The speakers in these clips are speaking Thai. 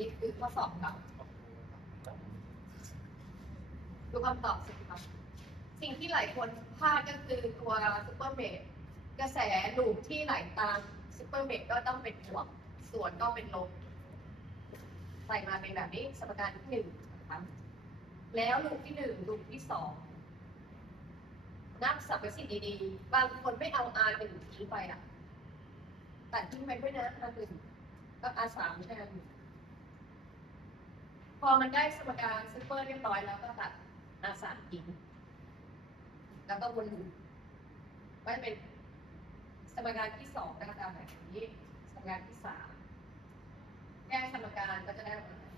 นี่คือข้อสอบเก่าดูคำตอบสิครับสิ่งที่หลายคนพลาดก็คือตัวซูเปอร์เมดกระแสลูปที่ไหลตามซูเปอร์เมดก็ต้องเป็นบวกส่วนก็เป็นลบใส่มาเป็นแบบนี้สมการที่หนึ่งนะครับแล้วลูปที่หนึ่งลูปที่สองนับสับประสิทธิ์ดีๆ บางคนไม่เอา R หนึ่งทิ้งไปอะตัดทิ้งไปด้วยนะ R หนึ่งก็ R สามแทน พอมันได้สมการซูเปอร์เรียบร้อยแล้วก็ตัด R สามทิ้งแล้วก็วนลูปก็จะเป็นสมการที่สองหน้าตาแบบนี้สมการที่สามแก้สมการก็จะได้ออกมา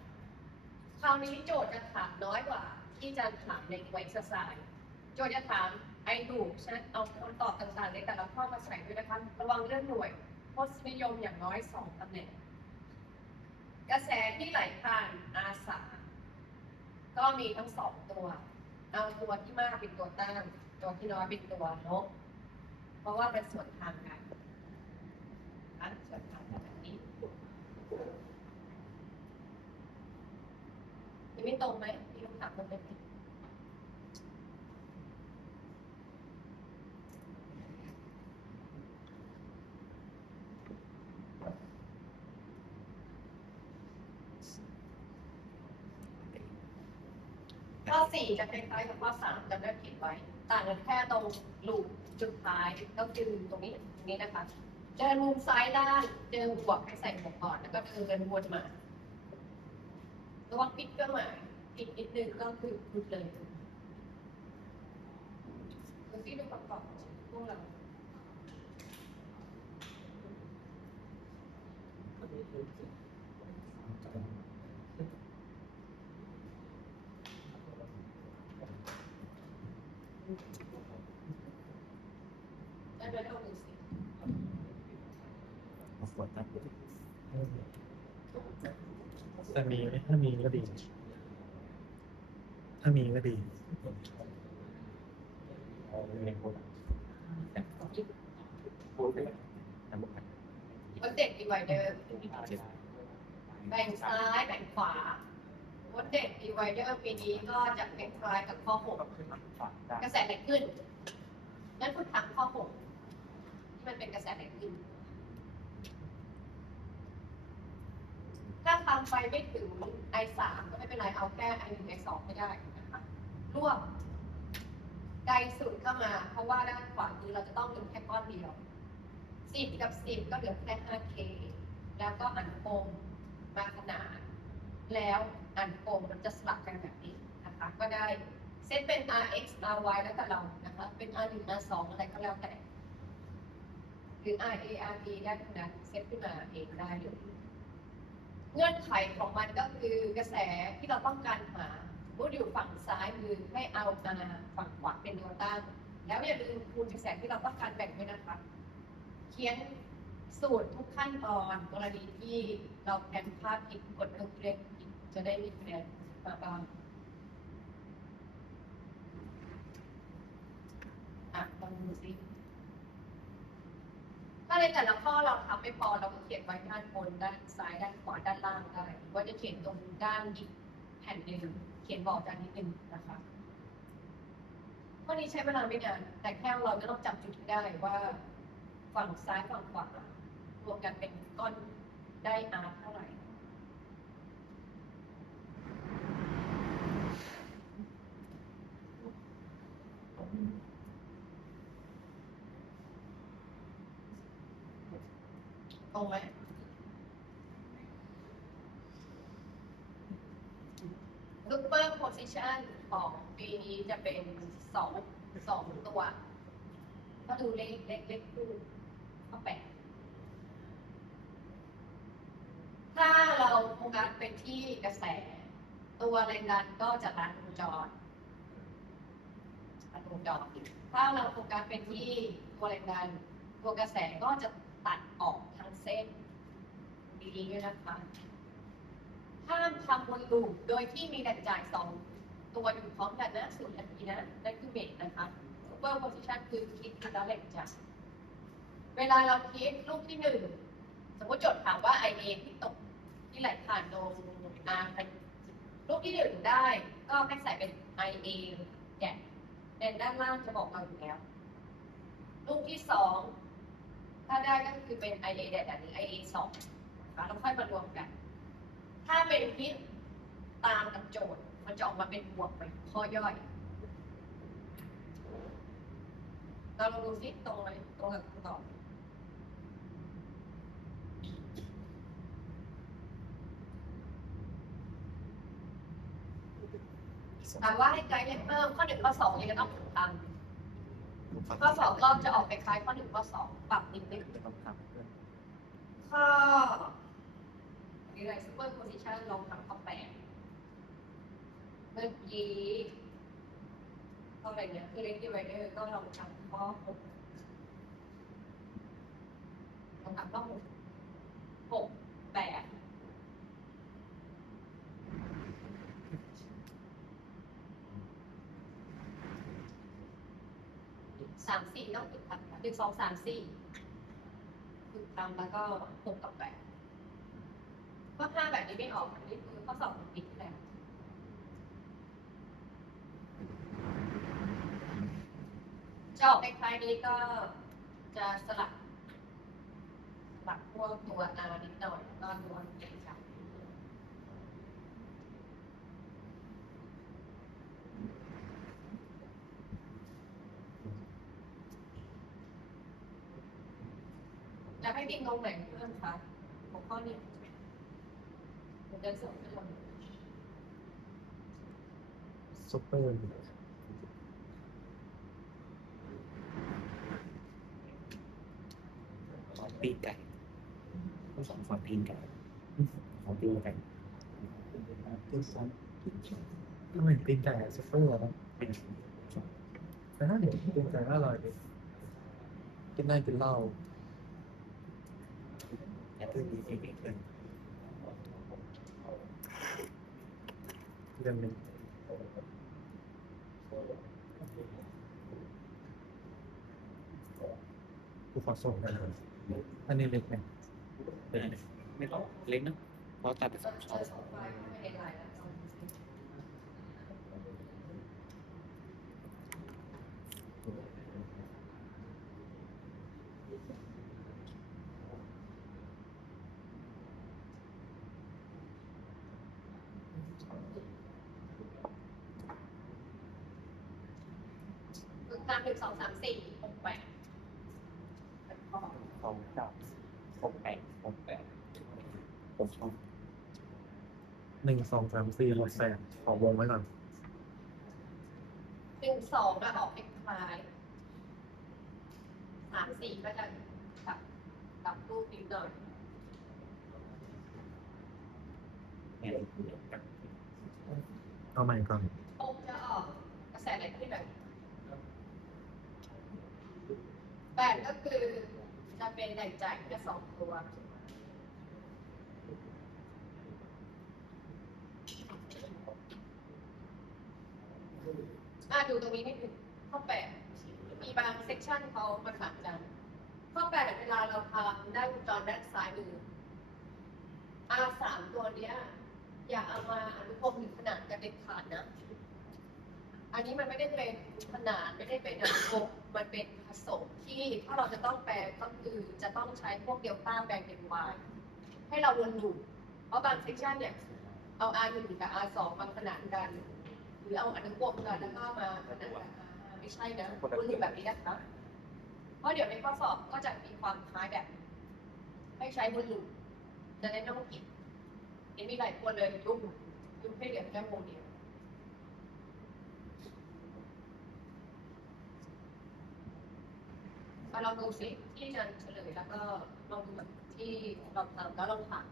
คราวนี้โจทย์จะถามน้อยกว่า ที่จะถามในไวซ์ไซน์โจทย์จะถามไอ้ดูฉะนั้นเอาคำตอบต่างๆในแต่ละข้อมาใส่ด้วยนะคะระวังเรื่องหน่วยทศนิยมอย่างน้อยสองตำแหน่ง กระแสที่ไหลผ่านอาสา ก็มีทั้งสองตัว เอาตัวที่มากเป็นตัวตั้ง ตัวที่น้อยเป็นตัวลบ เพราะว่าเป็นส่วนทางกันนะส่วนทางกันแบบนี้ยังไม่ตรงไหมมีคำถามตรงไหม ข้อสี่จะคล้ายๆกับข้อสามจำได้ผิดไว้ ต่างกันแค่ตรงลูปจุดท้ายก็คือตรงนี้ตรงนี้นะคะเดินมุมซ้ายด้านเจอบวกให้ใส่หมวกก่อนแล้วก็เดินวนมาระวังปิดเครื่องหมายปิดนิดนึงก็คือพุดเลยดูที่ดูประกอบพวกเรา ได้ไป เท่าหนึ่งสิขวดนะแต่มีไหมถ้ามีก็ดี ถ้ามีก็ดีวันเด็กดีไวเดอร์แบ่งซ้ายแบ่งขวา วันเด็กดีไวเดอร์ปีนี้ก็จะเป็นคล้ายกับข้อหกกระแสแรงขึ้นงั้นคุณถามข้อหกที่มันเป็นกระแสแรงขึ้น ถ้าทำไปไม่ถึง I สามก็ไม่เป็นไรเอาแค่ I หนึ่ง I สองไม่ได้นะคะรวบไกลสุดเข้ามา เพราะว่าด้านขวามือเราจะต้องดึงแค่ก้อนเดียวสิบกับสิบก็เหลือแค่ 5K แล้วก็อันโคมมาขนาด แล้วอันโคมมันจะสลับกันแบบนี้นะคะ ก็ได้เซตเป็น rx ry แล้วแต่เรานะคะ เป็น r 1 r 2อะไรก็แล้วแต่หรือ r a r b ได้ทั้งนั้นเซตขึ้นมาเองได้เลยเงื่อนไขของมันก็คือกระแสที่เราต้องการหาบูดอยู่ฝั่งซ้ายมือให้เอา r ฝั่งขวาเป็นตัวตั้งแล้วอย่าลืมคูณกระแสที่เราต้องการแบ่งด้วยนะคะ เขียน สูตรทุกขั้นตอนกรณีที่เราแทนภาพผิดกดลงเรียนผิดจะได้มีคะแนนมาบ้างอะลองดูสิถ้าในแต่ละข้อเราทำไม่พอเราก็เขียนไว้ด้านบนด้านซ้ายด้านขวาด้านล่างได้หรือว่าจะเขียนตรงด้านอีกแผ่นหนึ่งเขียนบอกด้านนิดนึงนะคะข้อนี้ใช้เวลาไม่นานแต่แค่เราจะต้องจำจุดให้ได้ว่าฝั่งซ้ายฝั่งขวา รวมกันเป็นก้อนได้อาร์เท่าไหร่ ตรงไหมซูเปอร์โพซิชันของปีนี้จะเป็นสองสองตัว ก็ดูเลขเล็กเล็กคู่เข้าแปด ถ้าเราโฟกัสเป็นที่กระแส ตัวแรงดันก็จะรัดวงจรรัดวงจรถ้าเราโฟกัสเป็นที่ตัวแรงดัน ตัวกระแสก็จะตัดออกทั้งเส้นดีๆด้วยนะคะห้ามทำวนลูปโดยที่มีแรงจ่ายสองตัวอยู่พร้อมกันนะศูนย์นาทีนะนั่นคือเบรนะคะซูเปอร์โพซิชันคือคิดแล้วแรงจ่ายเวลาเราคิดลูกที่หนึ่งสมมติโจทย์ถามว่าไอเอที่ตก ที่ไหลผ่านตรงที่หนึ่งได้ ก็ให้ใส่เป็น IA แกะในด้านล่างจะบอกเราอยู่แล้วลูกที่สองถ้าได้ก็คือเป็น IA แดดหรือ IA สองนะคะแล้วค่อยมารวมกัน ถ้าเป็นพิษตามกับโจทย์ มันจะออกมาเป็นบวกเป็นข้อย่อยเราลองดูซิตรงไหมตรงกับคำตอบ ถามว่าให้ไกด์เลขเพิ่มข้อหนึ่งข้อสองยังจะต้องถูกตามข้อสองรอบจะออกไปคล้ายข้อหนึ่งข้อสองปรับนิดนึงข้ออะไรซูเปอร์โพซิชันลองทำข้อแปดเมื่อกี้ข้ออะไรเนี่ยคือเลขดิไวเดอร์ก็ลองทำข้อหกลองทำข้อหกหกแปด สามสี่ต้องฝึกทำค่ะหนึ่งสองสามสี่ฝึกทำแล้วก็หกกับแปดข้อห้าแบบนี้ไม่ออกอันนี้คือข้อสอบของปีที่แล้วจะออกคล้ายๆนี้ก็จะสลับสลับพวกตัวอานิดหน่อยก็ตัวเอกค่ะจะให้ดิ้งตรงไหนเพิ่มคะหัวข้อนี้ผมจะส่งให้เราซุปเปอร์สองปีนไก่ต้องสองฝั่งปีนไก่สองปีนไก่ทำไมตีนไก่ซุปเปอร์วะเป็นแต่ถ้าเดี๋ยวตีนไก่ก็อร่อยดีกินได้กินเหล้า แอปเปิลมีเอกเปิลเรื่องหนึ่งกูขอส่งกันเลยอันนี้เล็กไหมไม่ต้องเล็กนะเพราะตัดเป็นสองช่อง ส่งไฟล์ไม่ได้ไลน์แล้วส่งสิ ฝึกตามหนึ่งสองสามสี่หกแปดเป็นข้อสองเก้าหกแปดหกแปดหกช่องหนึ่งสองสามสี่หกแปดขอวงไว้ก่อนหนึ่งสองอะออกเป็นคล้ายสามสี่ก็จะกับกับรูปนิดหน่อยเนี่ยเอาใหม่ก่อน หกจะออกกระแสไหลขึ้นหน่อย แปดก็คือจะเป็นแหล่งจ่ายแค่สองตัว อะดูตรงนี้นิดนึงข้อแปดมีบางเซกชันเขามาขัดกัน ข้อแปดเวลาเราทำด้านวงจรด้านซ้ายมือ R สามตัวเนี้ย อย่าเอามาอนุกรมถึงขนาดกันเด็ดขาดนะ อันนี้มันไม่ได้เป็นขนาดไม่ได้เป็นอนุกรม มันเป็นผสมที่ถ้าเราจะต้องแปลก็คือจะต้องใช้พวกเดลต้าแปลงเป็น y ให้เราวนลูปเพราะบางเซกชันเนี่ยเอา R หนึ่งกับ R สองมาขนานกัน หรือเอาอนุกรมกันแล้วก็มาขนานกันไม่ใช่นะวนลูปแบบนี้นะคะเพราะเดี๋ยวในข้อสอบก็จะมีความคล้ายแบบนี้ให้ใช้วนลูปจะได้ไม่ต้องผิดเห็นมีหลายคนเลยยุบยุบให้เหลือแค่โมเดียว มาลองดูซิที่อาจะเฉลยแล้วก็ลองดูแบบที่เราทำแล้วลองถาม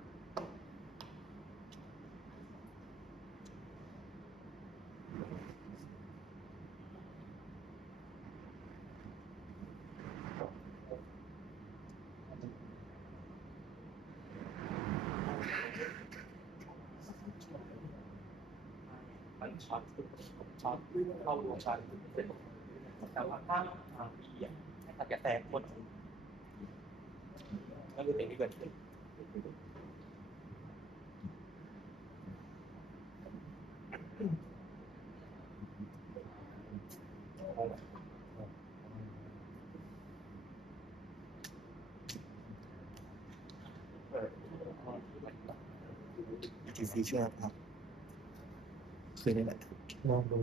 มันช็อตช็อตเข้าหัวช็อตแต่ว่าถ้าอ่าอีอะใแตแกแซงคนนั่นคือสิ่งที่เกิดขึ้นจีซีช่วยครับคือนี่แหละลองดู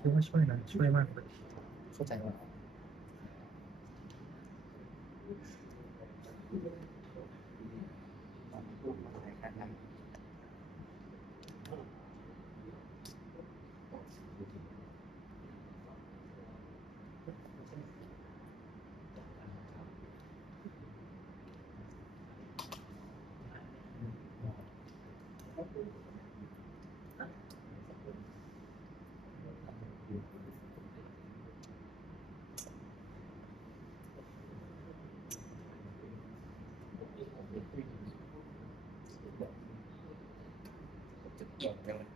คิดว่าช่วยนะ ช่วยมากเลยเข้าใจว่า จ